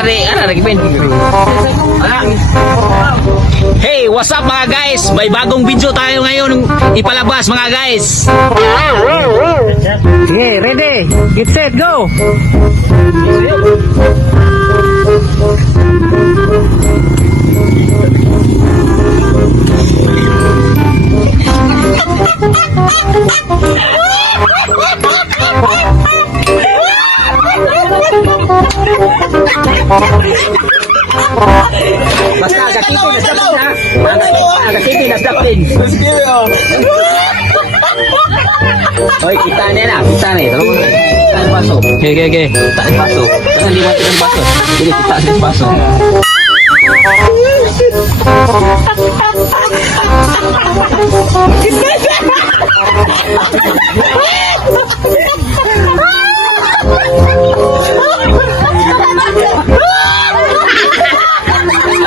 Hey, what's up mga guys? May bagong video tayo ngayon ipalabas mga guys. Okay, ready? Get set, go! Basta agak itu nasdapin ha. Agak itu nasdapin. Oy, kita nih lah, kita nih. Tolong kita paso. Oke. Kita paso. Jangan dimatikan paso. Jadi kita ada paso.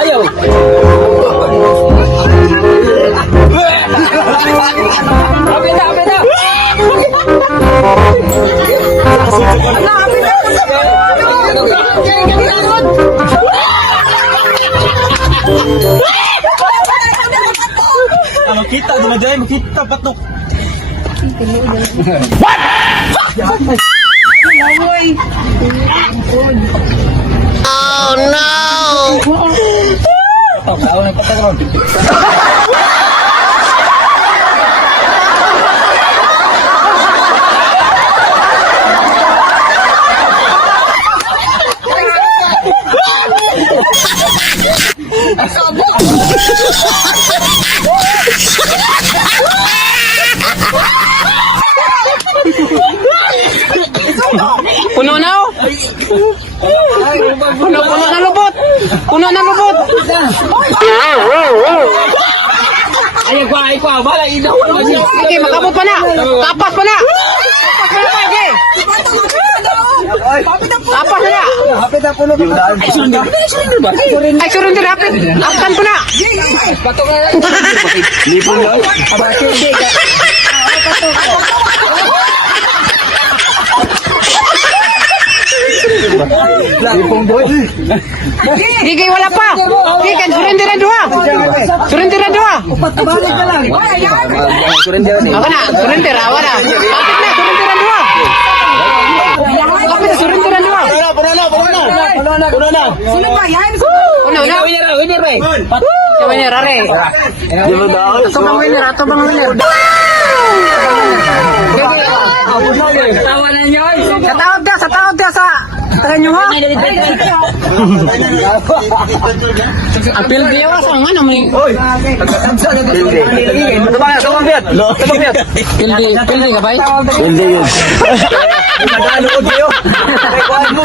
Ayo. Kita dumajay mo kita patok. Oh no! Puno na oh. Puno na lubot. Puno na lubot. Ay, kwa, bala inaw. Sige, makabot pa na. Kapas pa na. Sige. Kapas na na. Ay, surrender rapid. Afkan pa na. Lipon lang. Lipong boy. Sige, wala pa. Sige, surrenderan dua. Surrenderan dua. Ako na, surrender. Awa na. Kapit na, surrenderan dua. Kapit na, surrenderan dua. Puno na. Una. Winner, Ray. Winner, Ray. Ato bang winner? Katawag ka sa taga nyo ha? Apil biyawa sa nga naman. Oy. Pildi ka ba? Hindi yun. Naganood kayo. May kuhan mo.